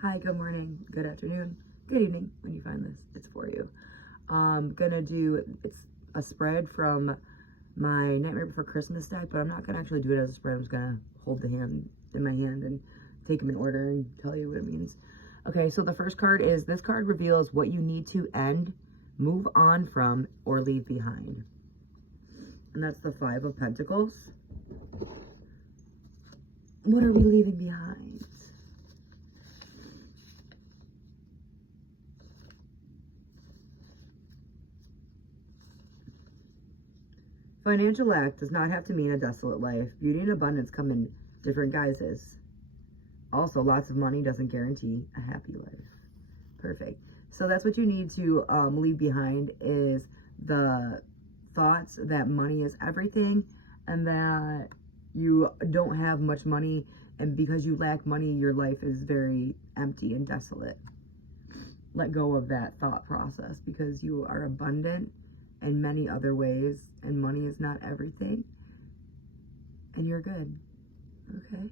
Hi, good morning, good afternoon, good evening when you find this. It's for you. Gonna do, it's a spread from my Nightmare Before Christmas deck, but I'm not gonna actually do it as a spread. I'm just gonna hold the hand in my hand and take them in order and tell you what it means. Okay, so the first card is, this card reveals what you need to end, move on from, or leave behind. And that's the Five of Pentacles. What are we leaving behind? Financial lack does not have to mean a desolate life. Beauty and abundance come in different guises. Also, lots of money doesn't guarantee a happy life. Perfect. So that's what you need to leave behind, is the thoughts that money is everything and that you don't have much money, and because you lack money, your life is very empty and desolate. Let go of that thought process, because you are abundant in many other ways, and money is not everything, and you're good. Okay.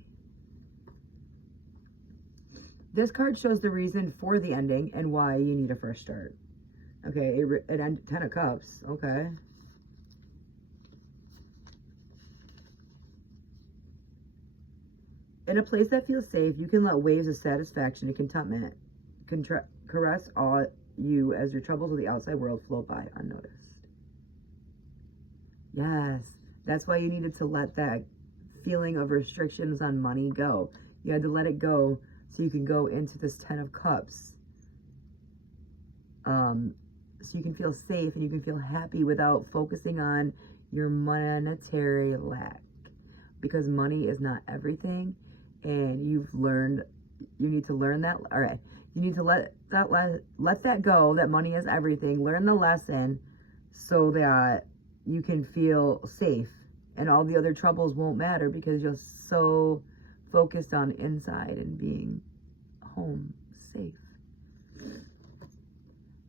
This card shows the reason for the ending and why you need a fresh start. Okay, it ended 10 of Cups. Okay. In a place that feels safe, you can let waves of satisfaction and contentment caress all you as your troubles of the outside world float by unnoticed. Yes, that's why you needed to let that feeling of restrictions on money go. You had to let it go so you can go into this 10 of Cups. So you can feel safe and you can feel happy without focusing on your monetary lack. Because money is not everything, and you've learned, you need to learn that. All right, you need to let that go, that money is everything. Learn the lesson so that you can feel safe, and all the other troubles won't matter because you're so focused on inside and being home safe.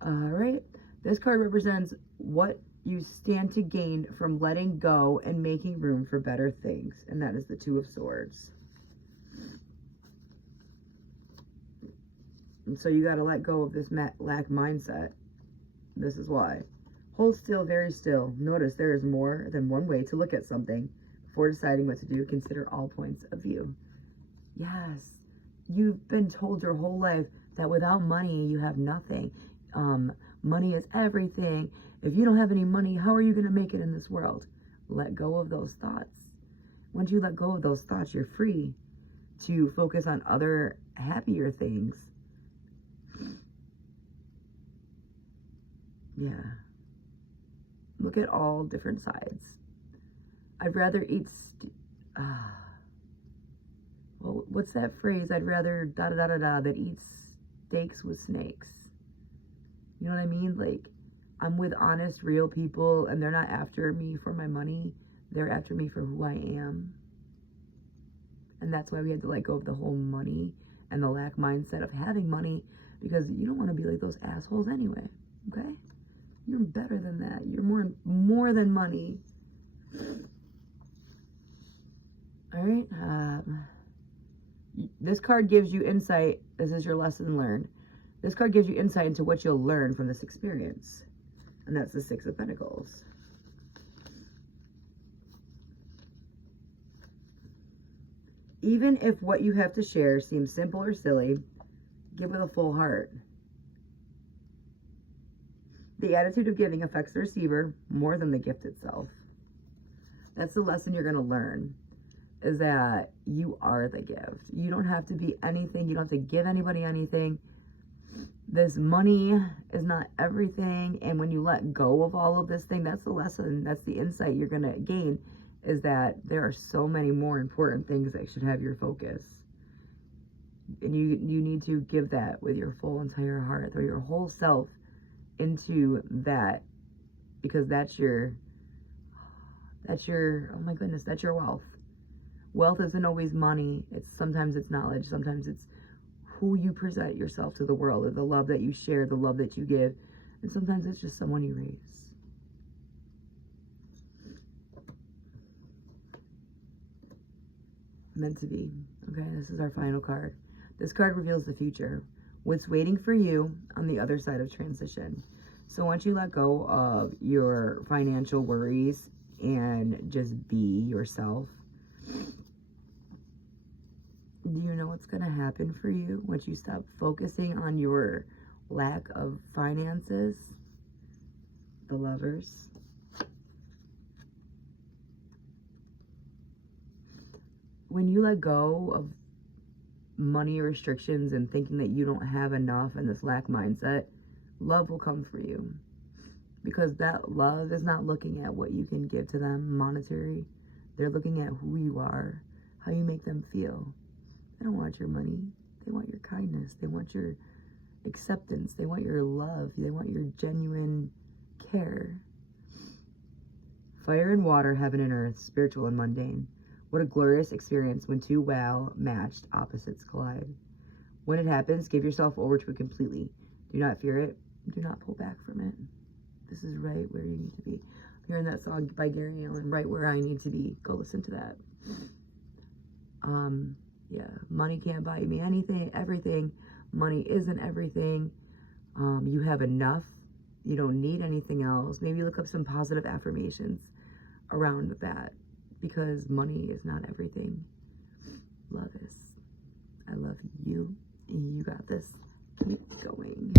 All right, this card represents what you stand to gain from letting go and making room for better things, and that is the Two of Swords. And so you got to let go of this lack mindset. This is why. Hold still, very still. Notice there is more than one way to look at something. Before deciding what to do, consider all points of view. Yes, you've been told your whole life that without money, you have nothing. Money is everything. If you don't have any money, how are you going to make it in this world? Let go of those thoughts. Once you let go of those thoughts, you're free to focus on other happier things. Yeah. Look at all different sides. I'd rather eat well, what's that phrase? I'd rather da-da-da-da-da than eat steaks with snakes. You know what I mean? Like, I'm with honest, real people, and they're not after me for my money. They're after me for who I am. And that's why we had to let go of the whole money and the lack mindset of having money, because you don't want to be like those assholes anyway, okay? You're better than that. You're more than money. All right. This card gives you insight. This is your lesson learned. This card gives you insight into what you'll learn from this experience. And that's the Six of Pentacles. Even if what you have to share seems simple or silly, give with a full heart. The attitude of giving affects the receiver more than the gift itself. That's the lesson you're going to learn, is that you are the gift. You don't have to be anything. You don't have to give anybody anything. This money is not everything. And when you let go of all of this thing, that's the lesson. That's the insight you're going to gain, is that there are so many more important things that should have your focus. And you need to give that with your full entire heart, throw your whole self into that, because that's your, oh my goodness, that's your wealth. Wealth isn't always money. Sometimes it's knowledge. Sometimes it's who you present yourself to the world, or the love that you share, the love that you give. And sometimes it's just someone you raise. Meant to be. Okay, this is our final card. This card reveals the future, what's waiting for you on the other side of transition. So once you let go of your financial worries and just be yourself, do you know what's going to happen for you once you stop focusing on your lack of finances? The Lovers. When you let go of money restrictions and thinking that you don't have enough and this lack mindset, love will come for you. Because that love is not looking at what you can give to them monetary. They're looking at who you are, how you make them feel. They don't want your money. They want your kindness. They want your acceptance. They want your love. They want your genuine care. Fire and water, heaven and earth, spiritual and mundane. What a glorious experience when two well-matched opposites collide. When it happens, give yourself over to it completely. Do not fear it. Do not pull back from it. This is right where you need to be. I'm hearing that song by Gary Allan, Right Where I Need to Be. Go listen to that. Yeah, money can't buy me anything, everything. Money isn't everything. You have enough. You don't need anything else. Maybe look up some positive affirmations around that, because money is not everything. Love is. I love you. You got this. Keep going.